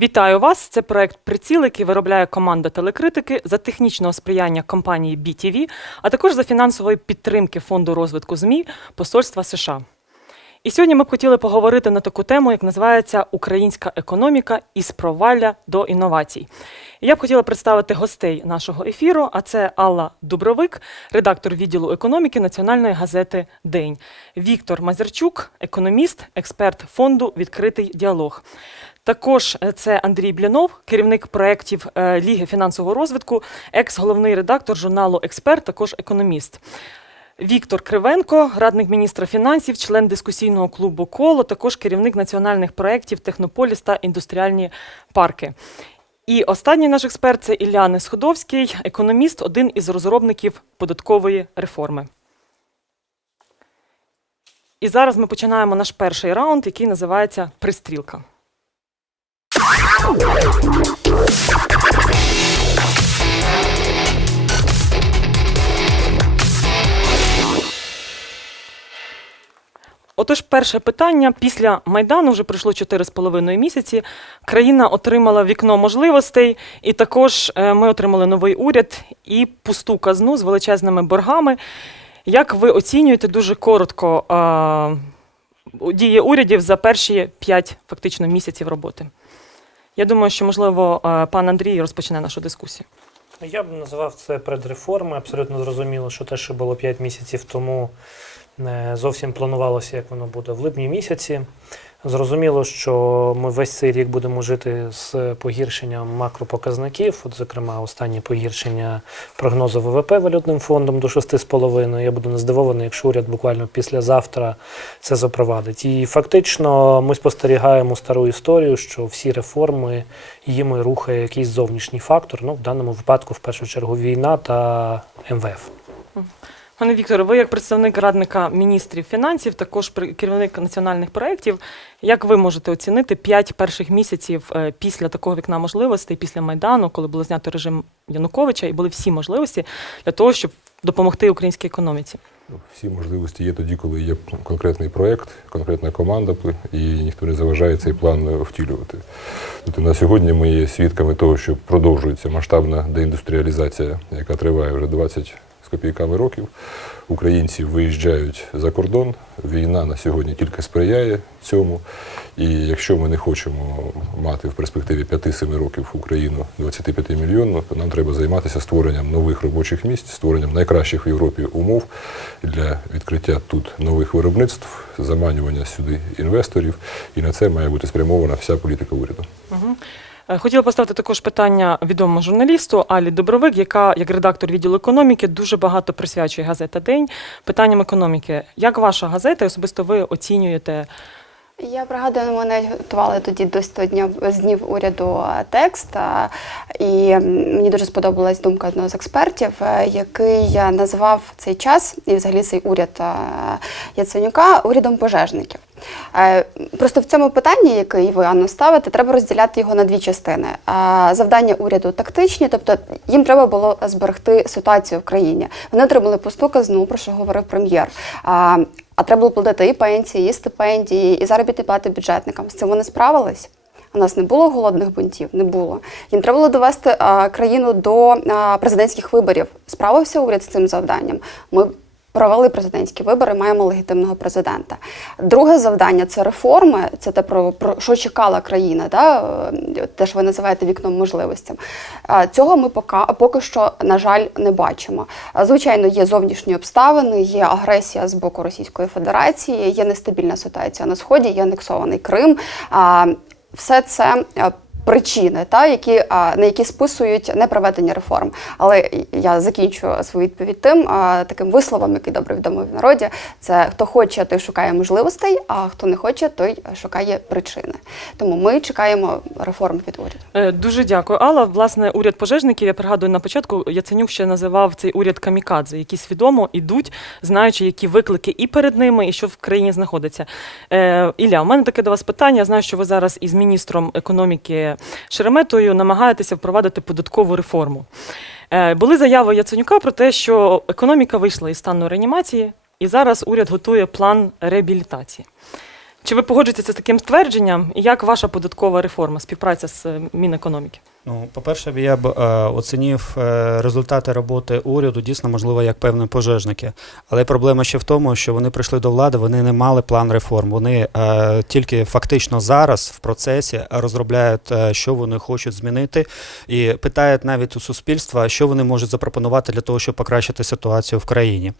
Вітаю вас! Це проект Приціл, який виробляє команда телекритики за технічного сприяння компанії BTV, а також за фінансової підтримки фонду розвитку ЗМІ Посольства США. І сьогодні ми б хотіли поговорити на таку тему, як називається Українська економіка із провалля до інновацій. Я б хотіла представити гостей нашого ефіру. А це Алла Дубровик, редактор відділу економіки Національної газети День, Віктор Мазерчук, економіст, експерт фонду Відкритий діалог. Також це Андрій Блінов, керівник проєктів е, Ліги фінансового розвитку, екс-головний редактор журналу Експерт, також економіст. Віктор Кривенко, радник міністра фінансів, член дискусійного клубу Коло, також керівник національних проєктів Технополіс та індустріальні парки. І останній наш експерт це Ілля Несходовський, економіст, один із розробників податкової реформи. І зараз ми починаємо наш перший раунд, який називається Пристрілка. Отож, перше питання. Після Майдану вже пройшло 4,5 місяці. Країна отримала вікно можливостей, і також е, ми отримали новий уряд і пусту казну з величезними боргами. Як ви оцінюєте дуже коротко е, дії урядів за перші 5 фактично місяців роботи? Я думаю, що можливо е, пан Андрій розпочне нашу дискусію. Я б назвав це предреформи. Абсолютно зрозуміло, що те, що було 5 місяців тому, не зовсім планувалося, як воно буде в липні місяці. Зрозуміло, що ми весь цей рік будемо жити з погіршенням макропоказників. От, зокрема, останнє погіршення прогнозу ВВП валютним фондом до 6,5. Я буду не здивований, якщо уряд буквально післязавтра це запровадить. І фактично ми спостерігаємо стару історію, що всі реформи їми рухає якийсь зовнішній фактор. Ну, в даному випадку, в першу чергу, війна та МВФ. Пане Вікторе, ви як представник радника міністрів фінансів, також керівник національних проєктів. Як ви можете оцінити п'ять перших місяців е, після такого вікна можливостей, після Майдану, коли було знято режим Януковича і були всі можливості для того, щоб допомогти українській економіці? Ну, Всі можливості є тоді, коли є конкретний проєкт, конкретна команда, і ніхто не заважає цей план втілювати. Тобто на сьогодні ми є свідками того, що продовжується масштабна деіндустріалізація, яка триває вже 20 з копійками років. Українці виїжджають за кордон. Війна на сьогодні тільки сприяє цьому. І якщо ми не хочемо мати в перспективі 5-7 років Україну 25 мільйонну, то нам треба займатися створенням нових робочих місць, створенням найкращих в Європі умов для відкриття тут нових виробництв, заманювання сюди інвесторів. І на це має бути спрямована вся політика уряду. Угу. Хотіла поставити також питання відомому журналісту Алі Добровик, яка як редактор відділу економіки дуже багато присвячує газета День питанням економіки. Як ваша газета особисто ви оцінюєте? Я пригадую, ми навіть готували тоді до 100 днів з днів уряду текст, і мені дуже сподобалась думка одного з експертів, е, який е, назвав цей час і взагалі цей уряд е, Яценюка урядом пожежників. Просто в цьому питанні, який ви Анно ставите, треба розділяти його на дві частини. Завдання уряду тактичні, тобто їм треба було зберегти ситуацію в країні. Вони отримали пусту казну, про що говорив прем'єр. А, треба було платити і пенсії, і стипендії, і заробітні плати бюджетникам. З цим вони справились. У нас не було голодних бунтів, не було. Їм треба було довести а, країну до а, президентських виборів. Справився уряд з цим завданням. Ми провели президентські вибори, маємо легітимного президента. Друге завдання це реформи. Це те, про, про що чекала країна, да? е, те, що ви називаєте вікном можливостям. Цього ми поки, поки що, на жаль, не бачимо. Звичайно, є зовнішні обставини, є агресія з боку Російської Федерації, є нестабільна ситуація на сході, є анексований Крим. Все це. Причини, та які а, на які списують непроведення реформ, але я закінчу свою відповідь тим таким висловом, який добре відомий в народі. Це хто хоче, той шукає можливостей, а хто не хоче, той шукає причини. Тому ми чекаємо реформ від уряду. Е, Дуже дякую. Алла, власне, уряд пожежників, я пригадую на початку, Яценюк ще називав цей уряд камікадзе, які свідомо йдуть, знаючи, які виклики і перед ними, і що в країні знаходиться. Е, Ілля, у мене таке до вас питання. Я знаю, що ви зараз із міністром економіки Шереметою намагаєтеся впровадити податкову реформу. Е, Були заяви Яценюка про те, що економіка вийшла із стану реанімації, і зараз уряд готує план реабілітації. Чи ви погоджуєтеся з таким ствердженням? І як ваша податкова реформа, співпраця з Мінекономіки? Ну, по-перше, я б е, оцінив е, результати роботи уряду дійсно, можливо, як певні пожежники. Але проблема ще в тому, що вони прийшли до влади, вони не мали план реформ. Вони е, тільки фактично зараз в процесі розробляють, е, що вони хочуть змінити, і питають навіть у суспільства, що вони можуть запропонувати для того, щоб покращити ситуацію в країні.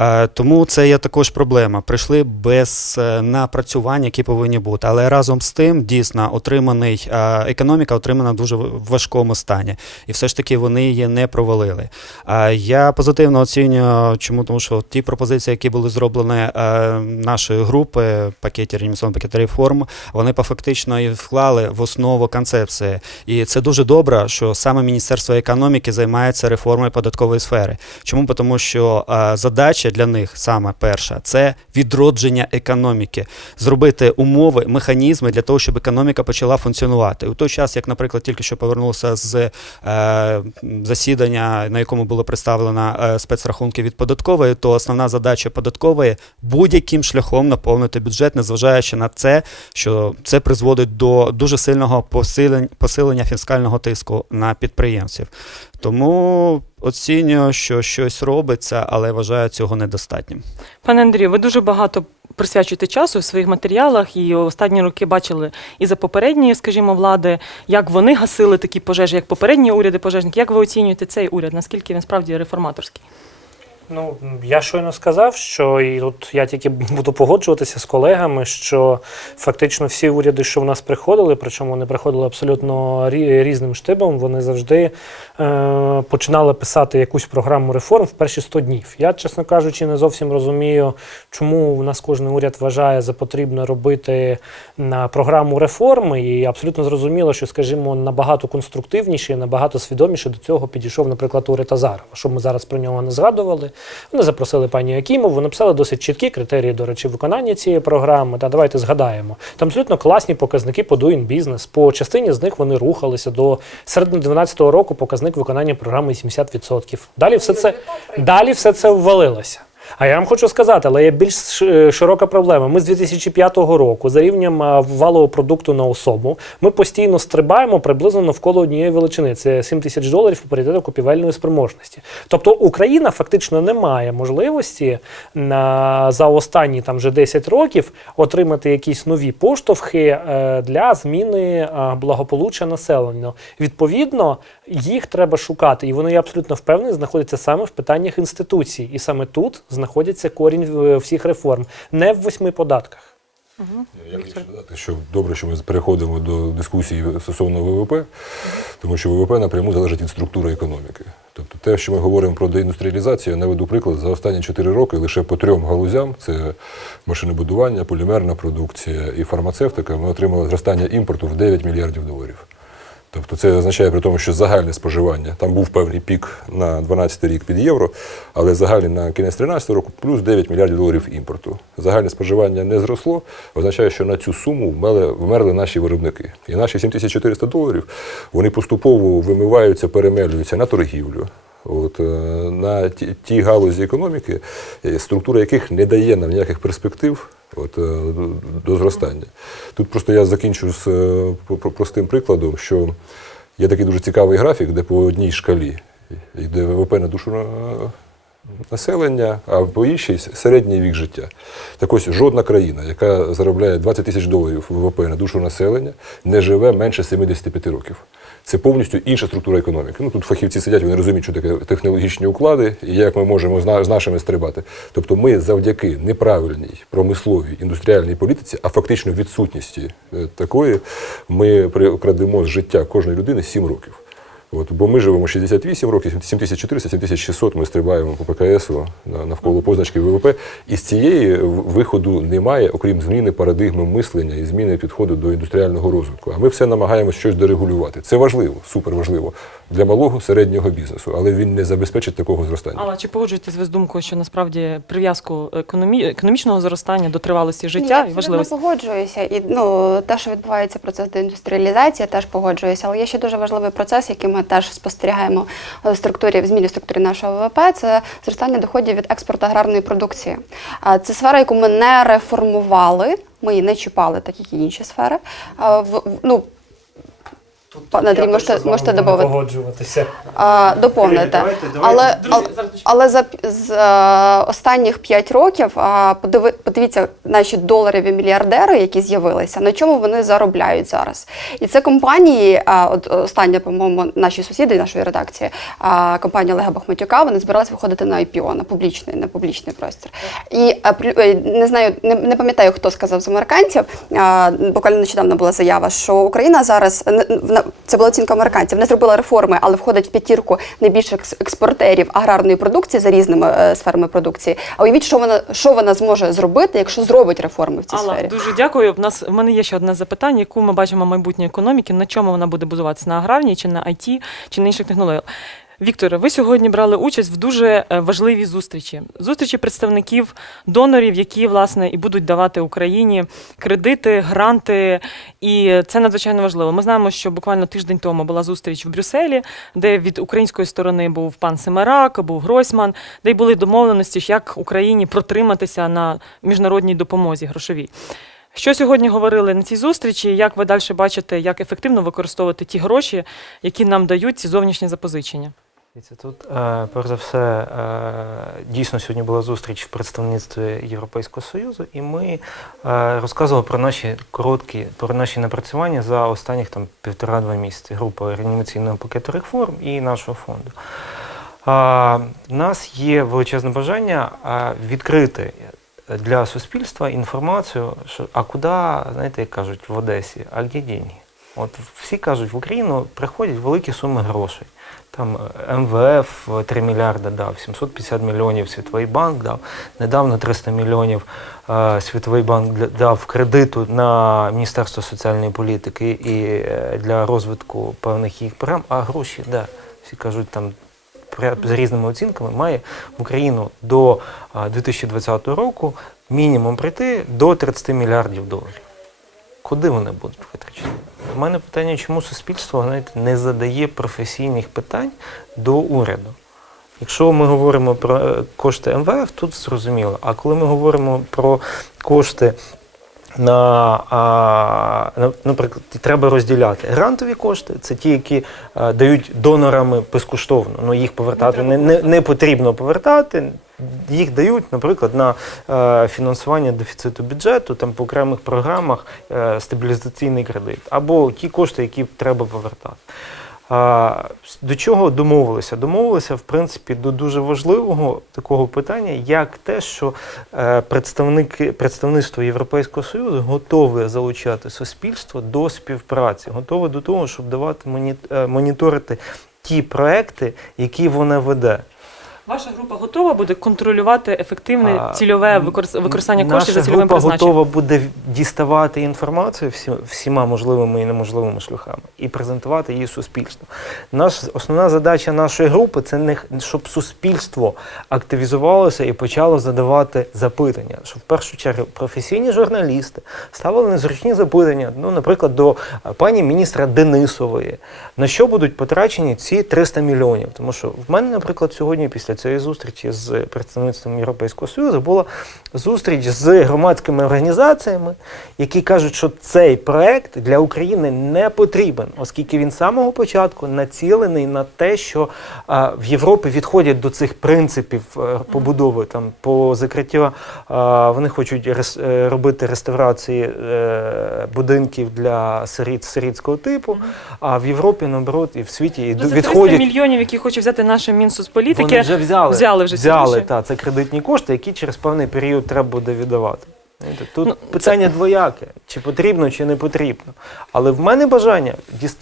Е, тому це є також проблема. Прийшли без е, напрацювань, які повинні бути. Але разом з тим, дійсно, отриманий е, економіка отримана дуже важкому стані. І все ж таки вони її не провалили. Я позитивно оцінюю, чому тому, що ті пропозиції, які були зроблені е, нашою групи пакеті реанімаційного пакету реформ, вони фактично і вклали в основу концепції. І це дуже добре, що саме Міністерство економіки займається реформою податкової сфери. Чому? Тому що е, задача для них саме перша це відродження економіки, зробити умови, механізми для того, щоб економіка почала функціонувати. У той час, як, наприклад, тільки що повернувся з е, засідання, на якому було представлено е, спецрахунки від податкової, то основна задача податкової будь-яким шляхом наповнити бюджет, незважаючи на це, що це призводить до дуже сильного посилення фіскального тиску на підприємців. Тому оцінюю, що щось робиться, але вважаю цього недостатнім. Пане Андрію, ви дуже багато присвячуєте часу в своїх матеріалах, і останні роки бачили і за попередньої, скажімо, влади, як вони гасили такі пожежі, як попередні уряди пожежники. Як ви оцінюєте цей уряд? Наскільки він справді реформаторський? Ну, я щойно сказав, що і тут я тільки буду погоджуватися з колегами, що фактично всі уряди, що в нас приходили, причому вони приходили абсолютно різним штибом, вони завжди е, починали писати якусь програму реформ в перші 100 днів. Я, чесно кажучи, не зовсім розумію, чому в нас кожен уряд вважає за потрібне робити на програму реформи. І абсолютно зрозуміло, що, скажімо, набагато конструктивніше, і набагато свідоміше до цього підійшов, наприклад, уряд Азарова, щоб ми зараз про нього не згадували. Вони запросили пані Акімову, написали досить чіткі критерії, до речі, виконання цієї програми. Та давайте згадаємо. Там абсолютно класні показники по Doing Business. По частині з них вони рухалися до середини 2012 року. Показник виконання програми 70%. Далі все це далі все це ввалилося. А я вам хочу сказати, але є більш широка проблема. Ми з 2005 року за рівнем а, валового продукту на особу ми постійно стрибаємо приблизно навколо однієї величини. Це 7 тисяч доларів по паритету купівельної спроможності. Тобто Україна фактично не має можливості на, за останні там вже 10 років отримати якісь нові поштовхи е, для зміни благополуччя населення. Відповідно, їх треба шукати, і вони я абсолютно впевнений, знаходяться саме в питаннях інституцій. І саме тут знаходиться корінь е, всіх реформ, не в восьми податках. Я хочу додати, що добре, що ми переходимо до дискусії стосовно ВВП, тому що ВВП напряму залежить від структури економіки. Тобто те, що ми говоримо про деіндустріалізацію, я наведу приклад, за останні 4 роки лише по трьом галузям це машинобудування, полімерна продукція і фармацевтика, ми отримали зростання імпорту в 9 мільярдів доларів. Тобто це означає при тому, що загальне споживання, там був певний пік на 12 рік під євро, але загальне на кінець 13 року плюс 9 мільярдів доларів імпорту. Загальне споживання не зросло, означає, що на цю суму вмерли, вмерли наші виробники. І наші 7400 доларів вони поступово вимиваються, перемелюються на торгівлю. От, е, на ті, ті галузі економіки, е, структура яких не дає нам ніяких перспектив от, е, до- зростання. Тут просто я закінчу з про- про- простим прикладом, що є такий дуже цікавий графік, де по одній шкалі йде ВВП на душу населення, а по іншій середній вік життя. Так ось жодна країна, яка заробляє 20 тисяч доларів ВВП на душу населення, не живе менше 75 років. Це повністю інша структура економіки. Ну тут фахівці сидять, вони розуміють, що таке технологічні уклади і як ми можемо з на- з нашими стрибати. Тобто, ми завдяки неправильній промисловій індустріальній політиці, а фактично відсутності е, такої, ми крадемо з життя кожної людини 7 років. От, бо ми живемо 68 років, 7400, 7600 ми стрибаємо по ПКСу навколо позначки ВВП. І з цієї виходу немає, окрім зміни парадигми мислення і зміни підходу до індустріального розвитку. А ми все намагаємося щось дерегулювати. Це важливо, супер важливо для малого середнього бізнесу, але він не забезпечить такого зростання. Але чи погоджуєтесь ви з думкою, що насправді прив'язку економі... економічного зростання до тривалості Ні, життя я і важливості? погоджуюся. І ну, те, що відбувається процес деіндустріалізації, я теж погоджуюся. Але є ще дуже важливий процес, який ми теж спостерігаємо в структурі в зміні структури нашого ВВП, це зростання доходів від експорту аграрної продукції. Це сфера, яку ми не реформували. Ми її не чіпали, так як і інші сфери. Ну, Пане Андрій, можете- можете додати? погоджуватися. а, доповнити. Але, Друзі, ал- зараз але за п- з е, останніх 5 років а, подиви, подивіться наші доларові мільярдери, які з'явилися, на чому вони заробляють зараз. І це компанії, а, от остання, по-моєму, наші сусіди нашої редакції, а, компанія Олега Бахматюка, вони збиралися виходити на IPO, на публічний, на публічний простір. І а, е, не знаю, не, не пам'ятаю, хто сказав з американців. а, Буквально нещодавно була заява, що Україна зараз не- це була оцінка американців, не зробила реформи, але входить в п'ятірку найбільших експортерів аграрної продукції за різними е, сферами продукції. А уявіть, що вона що вона зможе зробити, якщо зробить реформи в цій Алла, сфері. дуже дякую. В нас в мене є ще одне запитання, яку ми бачимо майбутньої економіки. На чому вона буде базуватися? На аграрній чи на IT, чи на інших технологіях? Вікторе, ви сьогодні брали участь в дуже е, важливій зустрічі. Зустрічі представників донорів, які власне і будуть давати Україні кредити, гранти. І це надзвичайно важливо. Ми знаємо, що буквально тиждень тому була зустріч в Брюсселі, де від української сторони був пан Семерак, був Гройсман, де й були домовленості, як Україні протриматися на міжнародній допомозі грошовій. Що сьогодні говорили на цій зустрічі? Як ви далі бачите, як ефективно використовувати ті гроші, які нам дають ці зовнішні запозичення? Дивіться, Тут, е, перш за все, е, дійсно сьогодні була зустріч в представництві Європейського Союзу, і ми е, розказували про наші короткі, про наші напрацювання за останніх там півтора-два місяці. Група реанімаційного пакету реформ і нашого фонду. У нас є величезне бажання відкрити для суспільства інформацію, що а куди, знаєте, як кажуть в Одесі, а де деньги? От всі кажуть, в Україну приходять великі суми грошей. Там е, МВФ 3 мільярди дав, 750 мільйонів Світовий банк дав. Недавно 300 мільйонів е, Світовий банк дав кредиту на Міністерство соціальної політики і е, для розвитку певних їх програм. А гроші, де? Всі кажуть, там за різними оцінками має в Україну до 2020 року мінімум прийти до 30 мільярдів доларів. Куди вони будуть витрачені? У мене питання, чому суспільство знаєте, не задає професійних питань до уряду. Якщо ми говоримо про е, кошти МВФ, тут зрозуміло. А коли ми говоримо про кошти на, а, на- наприклад, треба розділяти грантові кошти, це ті, які а, дають донорами безкоштовно. Ну їх повертати не, не, не потрібно повертати. Їх дають, наприклад, на е, фінансування дефіциту бюджету, там по окремих програмах е, стабілізаційний кредит, або ті кошти, які треба повертати. До чого домовилися? Домовилися, в принципі, до дуже важливого такого питання, як те, що е, представники, представництво Європейського Союзу готове залучати суспільство до співпраці, готове до того, щоб давати моні- моніторити ті проекти, які вона веде. Ваша група готова буде контролювати ефективне цільове використання Наша коштів за цільовим група готова буде діставати інформацію всі, всіма можливими і неможливими шляхами і презентувати її суспільству. Наш, основна задача нашої групи це не щоб суспільство активізувалося і почало задавати запитання. Щоб в першу чергу професійні журналісти ставили незручні запитання, ну, наприклад, до пані міністра Денисової, на що будуть потрачені ці 300 мільйонів. Тому що в мене, наприклад, сьогодні після цієї зустрічі з представництвом Європейського Союзу була зустріч з громадськими організаціями, які кажуть, що цей проект для України не потрібен, оскільки він з самого початку націлений на те, що а, в Європі відходять до цих принципів е, побудови там по закриттю. а, Вони хочуть рес- е, робити реставрації е, будинків для сиріт сирітського типу. А в Європі, наоборот, і в світі і Ну, відходять. мільйонів, які хоче взяти наша Мінсоцполітики, Вони вже взяли. взяли вже ці взяли гроші. та, це кредитні кошти, які через певний період треба буде віддавати. Знаєте, Тут Ну, питання двояке: чи потрібно, чи не потрібно. Але в мене бажання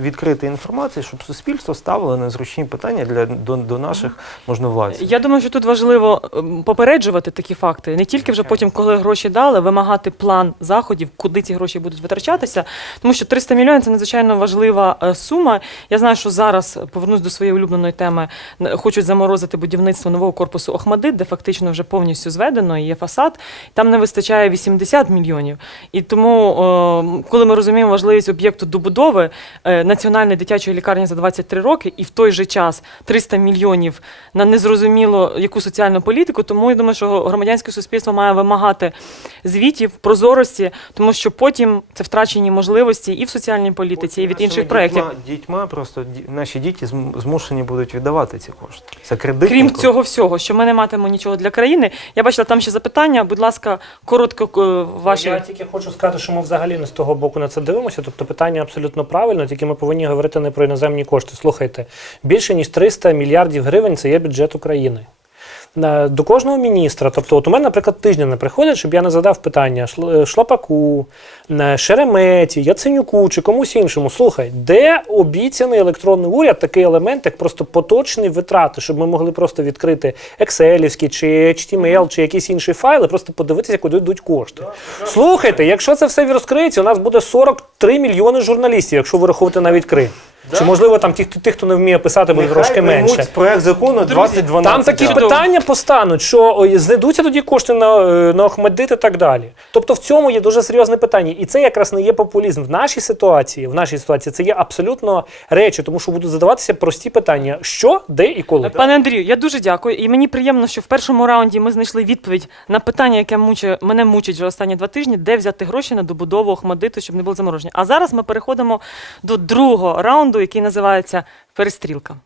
відкрити інформацію, щоб суспільство ставило незручні питання для до, до наших можновладців. Я думаю, що тут важливо ем, попереджувати такі факти, не тільки вже потім, коли гроші дали, вимагати план заходів, куди ці гроші будуть витрачатися. Тому що 300 мільйонів це надзвичайно важлива е, сума. Я знаю, що зараз повернусь до своєї улюбленої теми. Хочуть заморозити будівництво нового корпусу Охмадит, де фактично вже повністю зведено і є фасад. Там не вистачає 70 мільйонів. І тому, е, коли ми розуміємо важливість об'єкту добудови е, національної дитячої лікарні за 23 роки, і в той же час 300 мільйонів на незрозуміло яку соціальну політику, тому я думаю, що громадянське суспільство має вимагати звітів, прозорості, тому що потім це втрачені можливості і в соціальній політиці, і від інших проєктів. Дітьма, просто наші діти змушені будуть віддавати ці кошти. Це кредит. Крім цього всього, що ми не матимемо нічого для країни. Я бачила там ще запитання. Будь ласка, коротко ваші. Я тільки хочу сказати, що ми взагалі не з того боку на це дивимося. Тобто питання абсолютно правильно, тільки ми повинні говорити не про іноземні кошти. Слухайте, більше ніж 300 мільярдів гривень це є бюджет України. До кожного міністра, тобто, от у мене, наприклад, тижня не приходить, щоб я не задав питання Шл- Шлапаку, е, Шереметі, Яценюку чи комусь іншому. Слухай, де обіцяний електронний уряд такий елемент, як просто поточні витрати, щоб ми могли просто відкрити Excelівські чи HTML, чи якісь інші файли, просто подивитися, куди йдуть кошти. Слухайте, якщо це все розкриється, у нас буде 43 мільйони журналістів, якщо вираховувати навіть Крим. Чи можливо там хто- тих, хто не вміє писати, буде трошки менше. проект закону 2012. Там такі питання постануть, що знайдуться тоді кошти на, е, на Охмедит і так далі. Тобто в цьому є дуже серйозне питання. І це якраз не є популізм. В нашій ситуації, в нашій ситуації це є абсолютно речі, тому що будуть задаватися прості питання: що, де і коли. Пане Андрію, я дуже дякую. І мені приємно, що в першому раунді ми знайшли відповідь на питання, яке мучає, мене мучить вже останні два тижні, де взяти гроші на добудову Охмадиту, щоб не було замороження. А зараз ми переходимо до другого раунду, який називається перестрілка.